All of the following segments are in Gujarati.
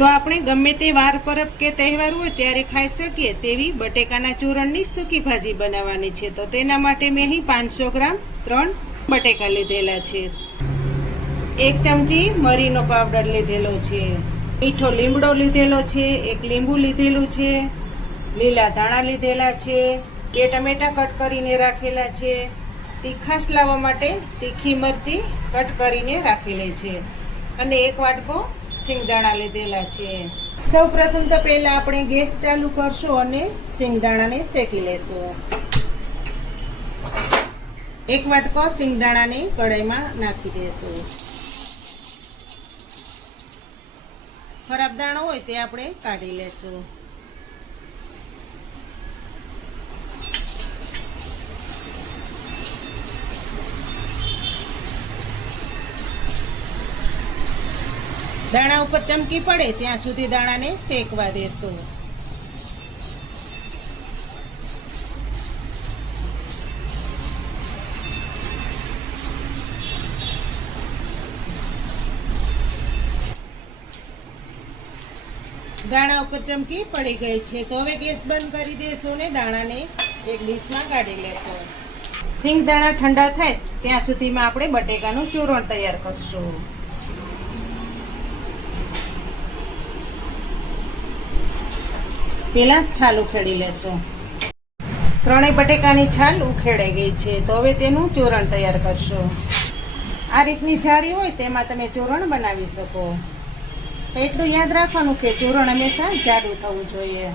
તો આપણે ગમે તે વાર પરબ કે તહેવાર હોય ત્યારે ખાઈ શકીએ તેવી બટેકાના ચૂરણની સૂકી ભાજી બનાવવાની છે। તો તેના માટે મેં અહીં 500 ગ્રામ 3 બટેકા લીધેલા છે। 1 ચમચી મરીનો પાવડર લીધેલો છે, મીઠો લીમડો લીધેલો છે, 1 લીંબુ લીધેલું છે, લીલા ધાણા લીધેલા છે, 2 ટમેટા કટ કરીને રાખેલા છે, તીખાશ લાવવા માટે તીખી મરચી કટ કરીને રાખેલી છે અને 1 વાટકો સિંગદાણા લીધેલા છે। સૌ પ્રથમ તો પહેલા આપણે ગેસ ચાલુ કરશું અને સિંગદાણાને શેકી લેશું। 1 વાટકો સિંગદાણાને કઢાઈમાં નાખી દેશું। ખરાબ દાણો હોય તે આપણે કાઢી લેશું। દાણા ઉપર ચમકી પડે ત્યાં સુધી દાણાને શેકવા દેશું। દાણા ઉપર ચમકી પડી ગઈ છે તો હવે ગેસ બંધ કરી દેશું ને દાણાને એક ડીશમાં કાઢી લેશું। સિંગદાણા ઠંડા થાય ત્યાં સુધીમાં આપણે બટેકાનું ચૂરણ તૈયાર કરશું। પહેલા છાલ ઉખેડી લેશું। 3 બટેકાની છાલ ઉખેડાઈ ગઈ છે તો હવે તેનું ચૂરણ તૈયાર કરશું। આ રીતની જારી હોય તેમાં તમે ચૂરણ બનાવી શકો। એટલું યાદ રાખવાનું કે ચૂરણ હંમેશા જાડું થવું જોઈએ।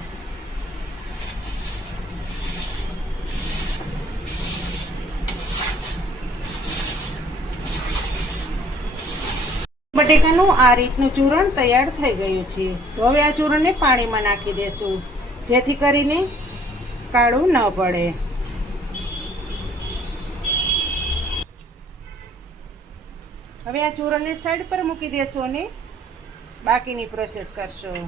બટેકાનું આ રીતનું ચૂરણ તૈયાર થઈ ગયું છે તો હવે આ ચૂરણને પાણીમાં નાખી દેશું જેથી કરીને કાળું ન પડે। હવે આ ચૂરણને સાઈડ પર મૂકી દેશું અને બાકીની પ્રોસેસ કરશું।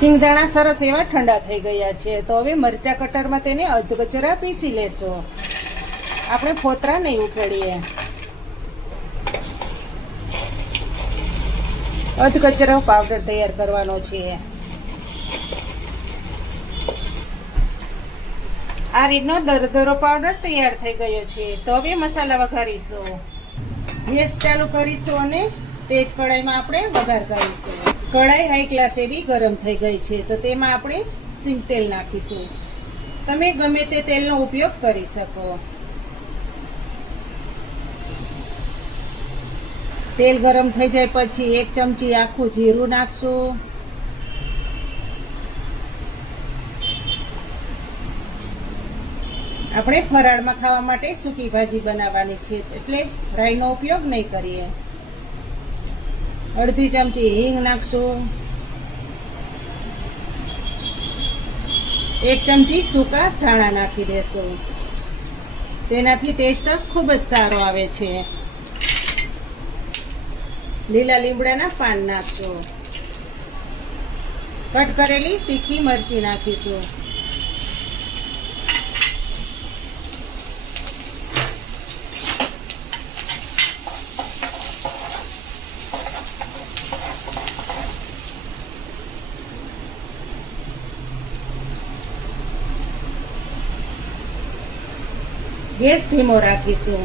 સિંગદાણા સરસ એવા ઠંડા થઈ ગયા છે તો હવે મરચા કટરમાં તેને અધકચરા પીસી લેશું। આપણે ફોતરા નહીં ઉખેડીએ। અધકચરો પાવડર તૈયાર કરવાનો છે। આ રીતનો દરદરો પાવડર તૈયાર થઈ ગયો છે તો હવે મસાલા વઘારીશું। ગેસ ચાલુ કરીશું અને તેજ કઢાઈમાં આપણે વઘાર કરીશું। કઢાઈ હાઈ ક્લાસ એવી ગરમ થઈ ગઈ છે તો તેમાં આપણે સિંગ તેલ નાખીશું। તમે ગમે તે તેલનો ઉપયોગ કરી શકો। તેલ ગરમ થઈ જાય પછી 1 ચમચી આખું જીરું નાખશું। આપણે ફરાળમાં ખાવા માટે સૂકી ભાજી બનાવવાની છે એટલે રાઈનો ઉપયોગ નહીં કરીએ। અડધી ચમચી હિંગ નાખશું। 1 ચમચી સૂકા ધાણા નાખી દેશું, તેનાથી ટેસ્ટ ખૂબ જ સારો આવે છે। લીલા લીમડાના પાન નાખશું। કટ કરેલી તીખી મરચી નાખીશું। ગેસ ધીમો રાખીશું।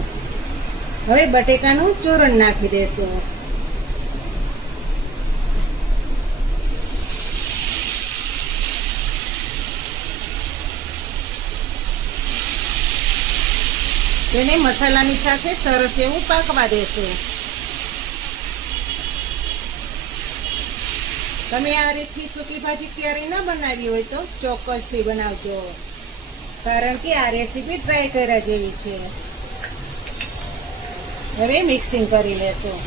હવે બટેકાનું ચૂરણ નાખી દેશું। તેને મસાલાની સાથે સરસ એવું પાકવા દેશું। તમે આ રીતની સૂકી ભાજી ક્યારેય ન બનાવી હોય તો ચોક્કસથી બનાવજો, કારણ કે આ રેસીપી ટ્રાય કર્યા જેવી છે। હવે મિક્સિંગ કરી લેશું।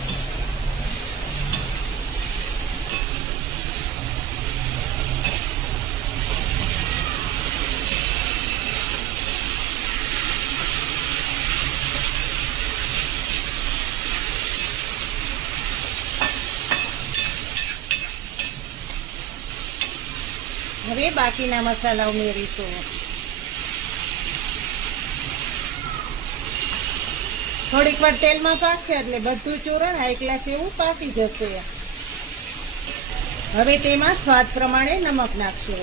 હવે બાકીના મસાલા ઉમેરીશું। થોડીક વાર તેલમાં પાકશે એટલે બધું ચૂરણ હાઈ ક્લાસ એવું પાકી જશે। હવે તેમાં સ્વાદ પ્રમાણે નમક નાખશો.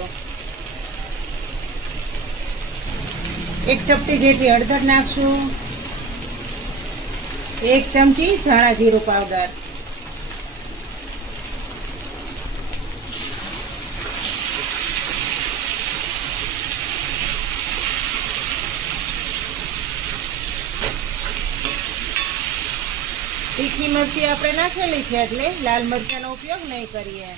1 ચપટી જેટલી હળદર નાખશું. 1 ચમચી ધાણા જીરું પાવડર. તીખી મરચી આપણે નાખેલી છે એટલે લાલ મરચાંનો ઉપયોગ નહીં કરીએ.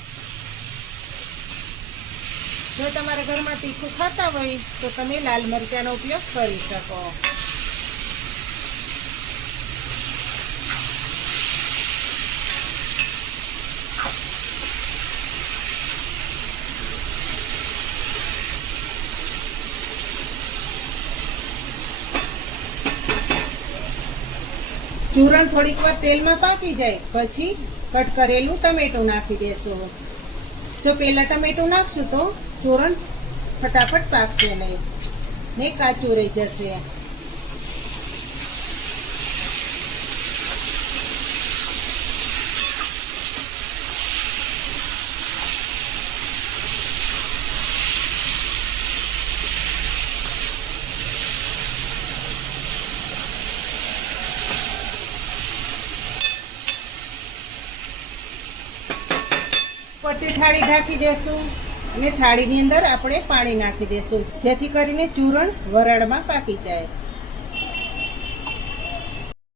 જો તમારા ઘરમાં તીખું ખાતા હોય તો તમે લાલ મરચાંનો ઉપયોગ કરી શકો. ચૂરણ થોડીક વાર તેલમાં પાકી જાય પછી કટ કરેલું ટમેટું નાખી દેશું. જો પહેલા ટમેટું નાખશું તો ચૂરણ ફટાફટ પાકશે નહીં ને કાચું રહી જશે. પરથી થાળી ઢાંકી દેશું અને થાળીની અંદર આપણે પાણી નાખી દેશું જેથી કરીને ચૂરણ વરાળમાં પાકી જાય.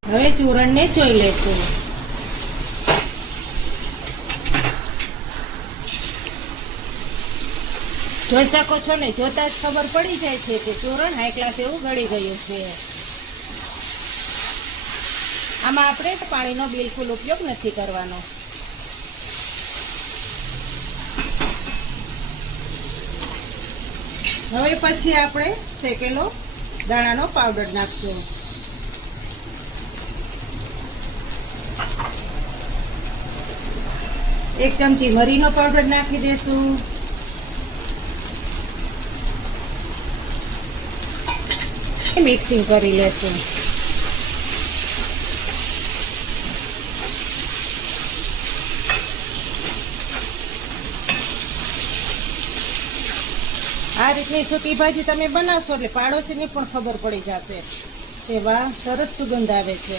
હવે ચૂરણને ચોઈ લેશું. જોઈ શકો છો ને, જોતા જ ખબર પડી જાય છે કે ચૂરણ હાઈ ક્લાસ એવું ગળી ગયું છે. આમાં આપણે પાણીનો બિલકુલ ઉપયોગ નથી કરવાનો. હવે પછી આપણે શેકેલો દાણાનો પાવડર નાખશું. એક ચમચી મરીનો પાવડર નાખી દેશું. મિક્સિંગ કરી લેશું. આ રીતની સૂકી ભાજી તમે બનાવશો એટલે પાડોશીને પણ ખબર પડી જશે કે વાહ, સરસ સુગંધ આવે છે.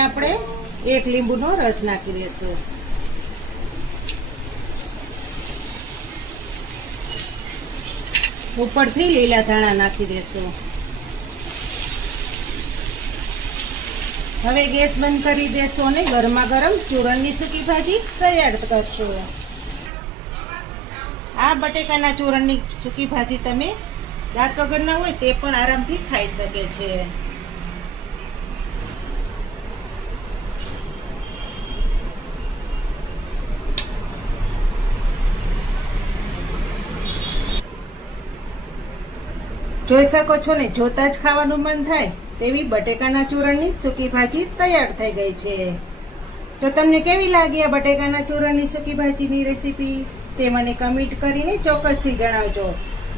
આપણે 1 લીંબુનો રસ નાખી લેશું. ઉપરથી લીલા ધાણા નાખી દેશું. હવે ગેસ બંધ કરી દેશો અને ગરમા ગરમ ચૂરણની સૂકી ભાજી તૈયાર કરશો. આ બટેકાના ચૂરણની સૂકી ભાજી તમે દાંત વગરના હોય તે પણ આરામથી ખાઈ શકે છે. જોઈ શકો છો ને, જોતા જ ખાવાનું મન થાય તેવી બટેકાના ચૂરણની સૂકી ભાજી તૈયાર થઈ ગઈ છે. તો તમને કેવી લાગી આ બટેકાના ચૂરણની સૂકી ભાજીની રેસીપી તે મને કમેન્ટ કરીને ચોક્કસથી જણાવજો.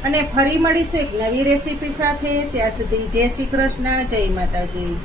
અને ફરી મળીશું એક નવી રેસીપી સાથે. ત્યાં સુધી જય શ્રી કૃષ્ણ, જય માતાજી.